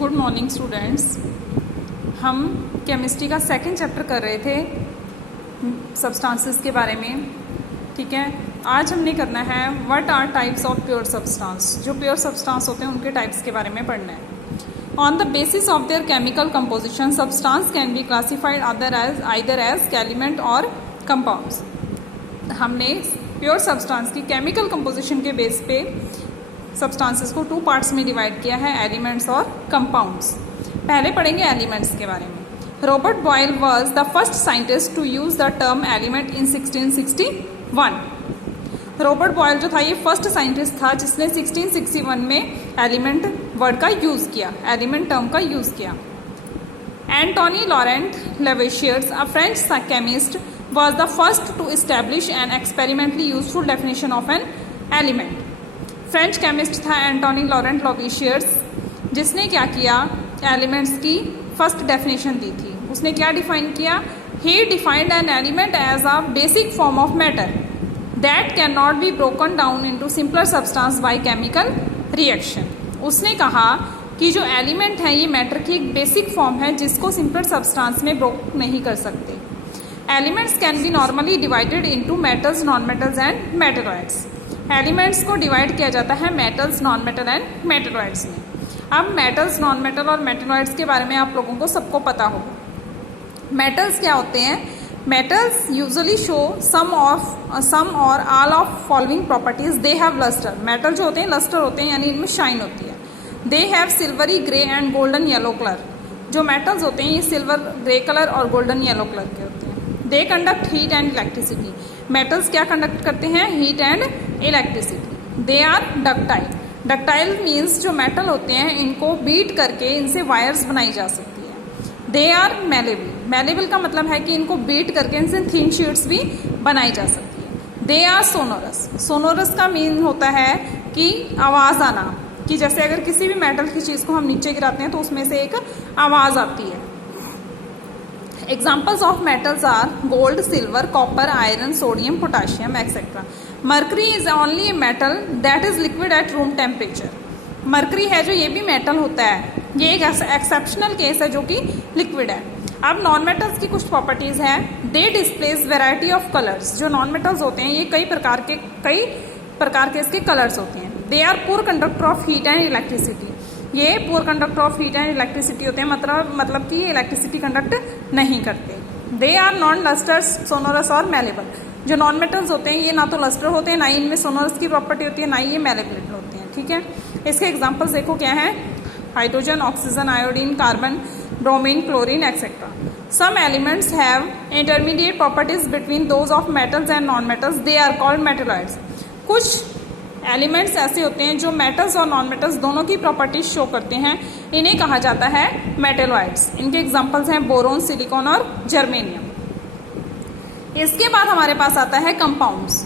Good morning students. हम chemistry का second chapter कर रहे थे सब्सटेंसेस के बारे में। ठीक है, आज हमने करना है what are types of pure substance. जो प्योर सब्सटेंस होते हैं उनके टाइप्स के बारे में पढ़ना है। On the basis of their chemical composition substance can be classified either as element और कंपाउंड्स। हमने प्योर सब्सटेंस की केमिकल कंपोजिशन के बेस पे सब्सटेंसेस को 2 पार्ट्स में डिवाइड किया है, एलिमेंट्स और कंपाउंड्स। पहले पढ़ेंगे एलिमेंट्स के बारे में। Robert Boyle was the first scientist to use the term element in 1661। Robert Boyle जो था ये फर्स्ट साइंटिस्ट था जिसने 1661 में एलिमेंट वर्ड का यूज किया, एलिमेंट टर्म का यूज किया। Antoine Laurent Lavoisier, a French chemist, was the first to establish an experimentally useful definition of an element। French chemist था एंटोनी लॉरेंट लेवेशियर्स, जिसने क्या किया, एलिमेंट्स की फर्स्ट डेफिनेशन दी थी। उसने क्या डिफाइन किया? He defined an element as a basic form of matter that can not be broken down into simpler substance by chemical reaction. उसने कहा कि जो एलिमेंट है ये मैटर की एक बेसिक फॉर्म है जिसको सिंपलर सब्सटेंस में ब्रोक नहीं कर सकते। Elements can be normally divided into metals, non metals and metalloids. Elements को डिवाइड किया जाता है metals, non metal and metalloids में। अब मेटल्स, नॉन मेटल और मेटेलॉइड्स के बारे में आप लोगों को सबको पता होगा। मेटल्स क्या होते हैं? मेटल्स यूजुअली शो सम और all of following properties. They have luster. Metal जो होते हैं लस्टर होते हैं, यानी इनमें शाइन होती है। They have silvery grey and golden yellow colour. जो मेटल्स होते हैं ये सिल्वर ग्रे कलर और गोल्डन येलो कलर के होते हैं। They conduct heat and electricity. Metals क्या कंडक्ट करते हैं? Heat and electricity. They are ductile. Ductile means जो मेटल होते हैं इनको बीट करके इनसे वायर्स बनाई जा सकती है। They are malleable. मेलेबल का मतलब है कि इनको बीट करके इनसे थिन शीट्स भी बनाई जा सकती है। They are sonorous. सोनोरस का मीन होता है कि आवाज़ आना, कि जैसे अगर किसी भी मेटल की चीज़ को हम नीचे गिराते हैं तो उसमें से एक आवाज़ आती है। Examples of metals are gold, silver, copper, iron, sodium, potassium, etc. Mercury is only a metal that is liquid at room temperature. Mercury है जो ये भी मेटल होता है, ये एक एक्सेप्शनल केस है जो कि लिक्विड है। अब नॉन मेटल्स की कुछ प्रॉपर्टीज हैं। दे डिस्प्लेस वेराइटी ऑफ कलर्स। जो नॉन मेटल्स होते हैं ये कई प्रकार के इसके कलर्स होते हैं। They are poor conductor of heat and electricity. ये poor conductor of heat and electricity होते हैं, मतलब कि ये इलेक्ट्रिसिटी कंडक्ट नहीं करते। They are non lustrous, sonorous और मेलेबल। जो नॉन मेटल्स होते हैं ये ना तो लस्टर होते हैं, ना ही इनमें सोनोरस की प्रॉपर्टी होती है, ना ही ये मेलेबल होते हैं। ठीक है, इसके एग्जाम्पल्स देखो क्या है। Hydrogen, oxygen, iodine, carbon, bromine, chlorine etcetera. Some elements have intermediate properties between those of metals and non metals. They are called metalloids. कुछ एलिमेंट्स ऐसे होते हैं जो मेटल्स और नॉन मेटल्स दोनों की प्रॉपर्टीज शो करते हैं, इन्हें कहा जाता है मेटेलॉइड्स। इनके एग्जांपल्स हैं बोरोन, सिलिकॉन और जर्मेनियम। इसके बाद हमारे पास आता है कंपाउंड्स।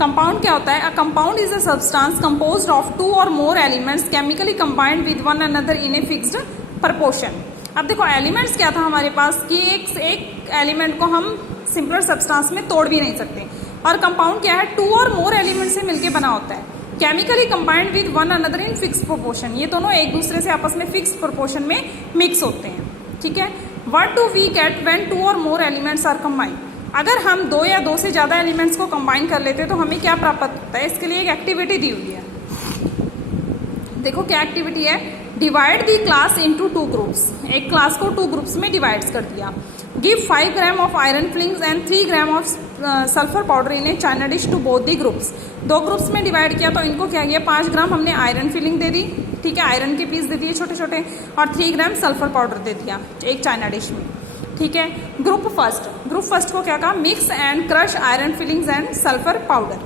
कंपाउंड क्या होता है? A compound is a substance composed of 2 और more elements chemically combined with one another in a fixed proportion. अब देखो एलिमेंट्स क्या था हमारे पास कि एक एलिमेंट को हम सिंपलर सब्सटेंस में तोड़ भी नहीं सकते। और कंपाउंड क्या है? 2 और मोर एलिमेंट से मिलकर बना होता है, chemically combined with one another in fix proportion. ये दोनों एक दूसरे से आपस में फिक्स प्रोपोर्शन में मिक्स होते हैं। ठीक है, what do we get when 2 और मोर एलिमेंट्स आर कंबाइंड? अगर हम 2 या 2 से ज्यादा एलिमेंट्स को कंबाइन कर लेते हैं तो हमें क्या प्राप्त होता है? इसके लिए एक एक्टिविटी दी हुई है। देखो क्या एक्टिविटी है। Divide the class into 2 groups. एक क्लास को 2 ग्रुप्स में डिवाइड कर दिया। Give 5 gram of iron filings and 3 gram of sulphur powder in a china dish to both the groups. 2 groups में डिवाइड किया तो इनको क्या किया, 5 ग्राम हमने आयरन फिलिंग दे दी, ठीक है, आयरन के पीस दे दिए छोटे छोटे, और 3 ग्राम सल्फर पाउडर दे दिया एक चाइना डिश में। ठीक है, ग्रुप फर्स्ट को क्या कहा? Mix and crush iron filings and sulphur powder.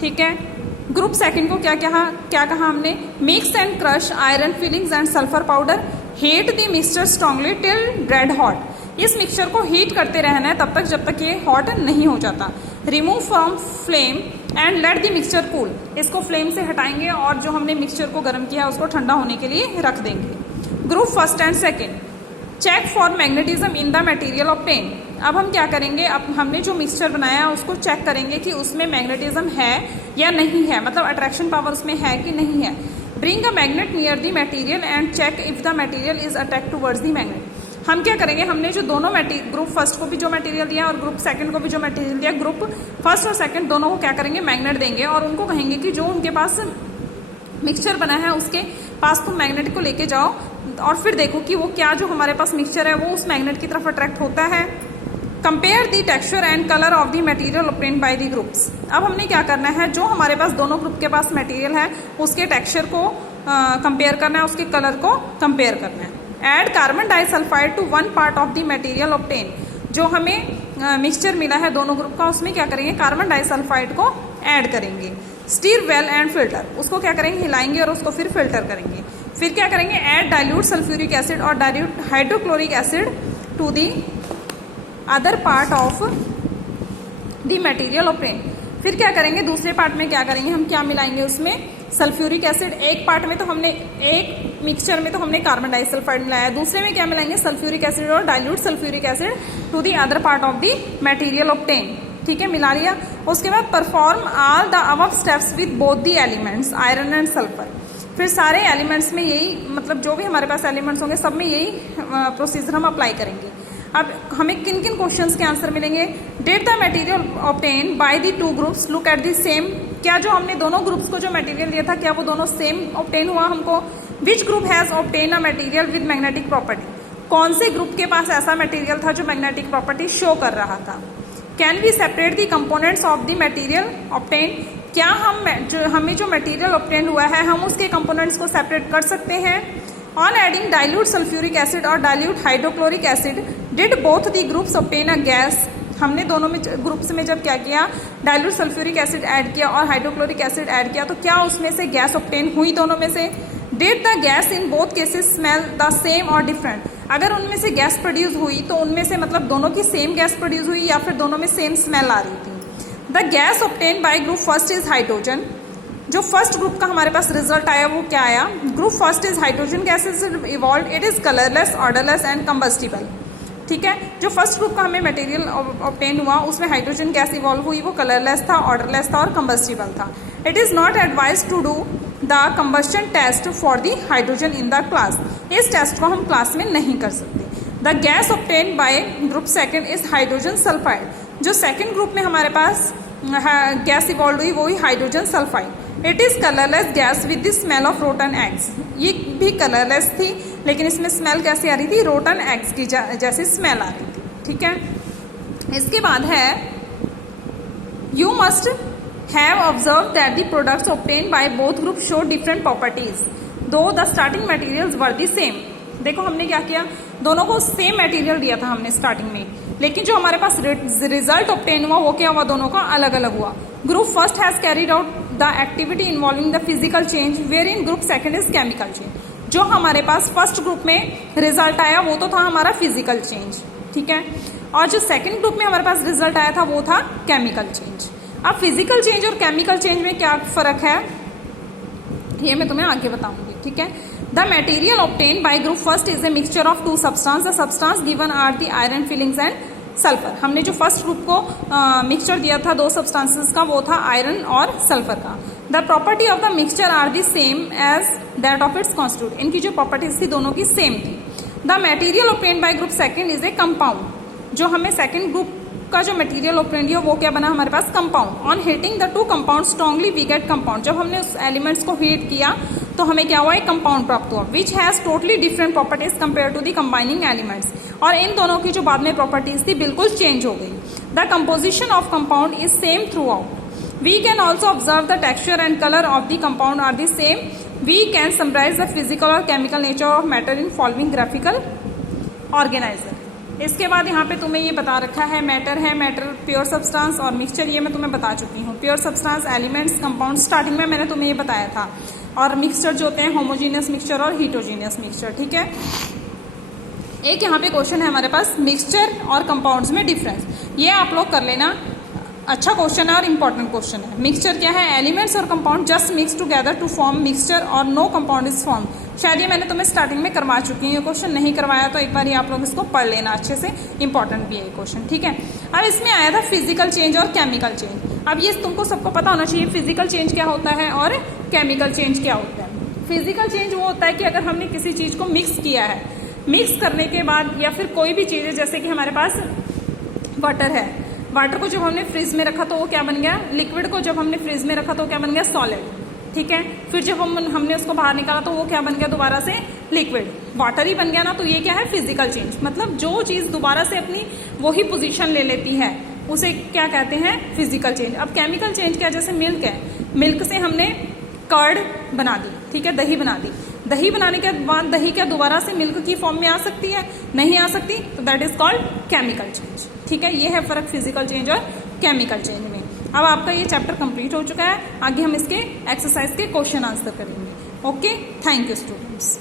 ठीक है, ग्रुप सेकंड को क्या कहा हमने? Mix and crush iron filings and sulphur powder. Heat the mixture strongly till red hot. इस मिक्सचर को हीट करते रहना है तब तक जब तक ये हॉट नहीं हो जाता। Remove from flame and let the mixture cool. इसको फ्लेम से हटाएंगे और जो हमने मिक्सचर को गर्म किया है उसको ठंडा होने के लिए रख देंगे। Group first and second, check for magnetism in the material obtain. अब हम क्या करेंगे, अब हमने जो मिक्सचर बनाया है उसको चेक करेंगे कि उसमें मैग्नेटिज्म है या नहीं है, मतलब अट्रैक्शन पावर उसमें है कि नहीं है। Bring a magnet near the material and check if the material is attract towards the magnet. हम क्या करेंगे, हमने जो दोनों ग्रुप फर्स्ट को भी जो मटेरियल दिया और ग्रुप सेकंड को भी जो मटेरियल दिया, ग्रुप फर्स्ट और सेकंड दोनों को क्या करेंगे, मैग्नेट देंगे और उनको कहेंगे कि जो उनके पास मिक्सचर बना है उसके पास तुम मैग्नेट को लेके जाओ और फिर देखो कि वो क्या जो हमारे पास मिक्सचर है वो उस मैग्नेट की तरफ अट्रैक्ट होता है। Compare the texture and colour of the material obtained by the groups. अब हमने क्या करना है, जो हमारे पास दोनों ग्रुप के पास मटेरियल है उसके टेक्सचर को कंपेयर करना है, उसके कलर को कंपेयर करना है। Add carbon disulphide to one part of the material obtain. जो हमें मिक्सचर मिला है दोनों ग्रुप का, उसमें क्या करेंगे, कार्बन डाइसल्फाइड को ऐड करेंगे। स्टीर वेल एंड फिल्टर, उसको क्या करेंगे, हिलाएंगे और उसको फिर फिल्टर करेंगे। फिर क्या करेंगे, ऐड डाइल्यूट सल्फ्यूरिक एसिड और dilute hydrochloric acid to the other part of the material obtain. फिर क्या करेंगे, दूसरे पार्ट में क्या करेंगे, हम क्या मिलाएंगे उसमें, सल्फ्यूरिक एसिड। एक पार्ट में तो हमने, एक मिक्सचर में तो हमने कार्बन डाइसल्फाइड मिलाया, दूसरे में क्या मिलाएंगे, सल्फ्यूरिक एसिड और dilute sulphuric acid to the other part of the material obtain. ठीक है, मिला लिया। उसके बाद perform all the above steps with both the elements iron and sulphur. फिर सारे एलिमेंट्स में यही, मतलब जो भी हमारे पास एलिमेंट्स होंगे सब में यही प्रोसीजर हम अप्लाई करेंगे। अब हमें किन किन क्वेश्चंस के आंसर मिलेंगे, did the material obtain by the two groups look at the same. क्या जो हमने दोनों ग्रुप्स को जो मटेरियल दिया था क्या वो दोनों सेम ऑब्टेन हुआ हमको। Which group has obtain a material with magnetic property. कौन से ग्रुप के पास ऐसा मटेरियल था जो मैग्नेटिक प्रॉपर्टी शो कर रहा था। Can we separate the components of the material obtain. क्या हमें जो मटेरियल ऑब्टेन हुआ है हम उसके कंपोनेंट्स को सेपरेट कर सकते हैं। On adding dilute sulphuric acid और dilute hydrochloric acid did both the groups obtain a gas. हमने दोनों में ग्रुप्स में जब क्या किया, डाइल्यूट सल्फ्यूरिक एसिड ऐड किया और हाइड्रोक्लोरिक एसिड ऐड किया, तो क्या उसमें से गैस ऑब्टेन हुई दोनों में से। Did the gas in both cases smell the same और डिफरेंट। अगर उनमें से गैस प्रोड्यूस हुई तो उनमें से मतलब दोनों की सेम गैस प्रोड्यूस हुई या फिर दोनों में सेम स्मेल आ रही थी। The gas obtain by group first is hydrogen. जो फर्स्ट ग्रुप का हमारे पास रिजल्ट आया वो क्या आया, group first is hydrogen gas is evolve, it is colourless, odourless and combustible. ठीक है, जो फर्स्ट ग्रुप का हमें मटेरियल ऑब्टेन हुआ उसमें हाइड्रोजन गैस इवॉल्व हुई, वो कलरलेस था, ऑर्डरलेस था और कंबस्टिबल था। It is not advise to do the combustion test for the hydrogen in the class. इस टेस्ट को हम क्लास में नहीं कर सकते। The gas obtain by group second is hydrogen sulphide. जो सेकेंड ग्रुप में हमारे पास गैस इवॉल्व हुई वो ही hydrogen sulphide. It is colourless gas with the smell of rotten eggs. ये भी कलरलेस थी लेकिन इसमें स्मेल कैसी आ रही थी, रोटन एग्स की जैसी स्मेल आ रही थी। ठीक है, इसके बाद है you must have observed that the products obtained by both groups show different properties though the starting materials were the same। देखो हमने क्या किया, दोनों को सेम मटेरियल दिया था हमने स्टार्टिंग में, लेकिन जो हमारे पास रिजल्ट ऑब्टेन हुआ वो क्या हुआ, दोनों का अलग अलग हुआ। Group first has carried out the activity involving the physical change where in group second is chemical change. जो हमारे पास फर्स्ट ग्रुप में रिजल्ट आया वो तो था हमारा फिजिकल चेंज। ठीक है, और जो सेकेंड ग्रुप में हमारे पास रिजल्ट आया था वो था केमिकल चेंज। अब फिजिकल चेंज और केमिकल चेंज में क्या फर्क है ये मैं तुम्हें आगे बताऊंगी। ठीक है, the material obtain by group first is a mixture of two substance. The substance given are the iron filings and sulphur. हमने जो फर्स्ट ग्रुप को मिक्सचर दिया था दो सब्सटेंसेस का, वो था आयरन और सल्फर का। The property of the mixture are the same as that of its constitute. इनकी जो प्रॉपर्टीज थी दोनों की सेम थी। The material obtain by group second is a compound. जो हमें सेकेंड ग्रुप का जो मटेरियल ऑब्टेन किया वो क्या बना हमारे पास, compound. On heating the two compound strongly we get compound. जब हमने उस एलिमेंट्स को हीट किया तो हमें क्या हुआ, एक कंपाउंड प्राप्त हुआ। Which has totally different properties compare to the combining elements. और इन दोनों की जो बाद में प्रॉपर्टीज थी बिल्कुल चेंज हो गई। The composition of compound is same throughout. We can also observe the texture and colour of the compound are the same. We can summarise the physical और chemical nature of matter in following graphical organiser. इसके बाद यहाँ पे तुम्हें ये बता रखा है मैटर प्योर सब्सटेंस और मिक्सचर, ये मैं तुम्हें बता चुकी हूँ। Pure substance, elements, compound starting में मैंने तुम्हें ये बताया था। और मिक्सचर जो होते हैं होमोजीनियस मिक्सचर और हीटोजीनियस मिक्सचर। ठीक है, एक यहाँ पे क्वेश्चन है हमारे पास, मिक्सचर और कंपाउंड्स में डिफरेंस। ये आप लोग कर लेना, अच्छा क्वेश्चन है और इंपॉर्टेंट क्वेश्चन है। मिक्सचर क्या है, एलिमेंट्स और compound just mix together to form mixture और नो कंपाउंड इज फॉर्म। शायद ये मैंने तुम्हें स्टार्टिंग में करवा चुकी हूँ, ये क्वेश्चन नहीं करवाया तो एक बार ये आप लोग इसको पढ़ लेना अच्छे से, इंपॉर्टेंट भी है ये क्वेश्चन। ठीक है, अब इसमें आया था फिजिकल चेंज और केमिकल चेंज। अब ये तुमको सबको पता होना चाहिए फिजिकल चेंज क्या होता है और केमिकल चेंज क्या होता है। फिजिकल चेंज वो होता है कि अगर हमने किसी चीज को मिक्स किया है, मिक्स करने के बाद या फिर कोई भी चीज है, जैसे कि हमारे पास वाटर है, वाटर को जब हमने फ्रिज में रखा तो वो क्या बन गया, लिक्विड को जब हमने फ्रिज में रखा तो क्या बन गया, सॉलिड। ठीक है, फिर जब हमने उसको बाहर निकाला तो वो क्या बन गया, दोबारा से लिक्विड, वाटर ही बन गया ना। तो ये क्या है, फिजिकल चेंज। मतलब जो चीज दोबारा से अपनी वही पोजीशन ले लेती है उसे क्या कहते हैं, फिजिकल चेंज। अब केमिकल चेंज क्या, जैसे मिल्क है, मिल्क से हमने कर्ड बना दी, ठीक है, दही बना दी, दही बनाने के बाद दही क्या दोबारा से मिल्क की फॉर्म में आ सकती है, नहीं आ सकती, तो that is called chemical change. ठीक है, ये है फर्क फिजिकल चेंज और केमिकल चेंज में। अब आपका ये चैप्टर कंप्लीट हो चुका है, आगे हम इसके एक्सरसाइज के क्वेश्चन आंसर करेंगे। Okay, thank you students.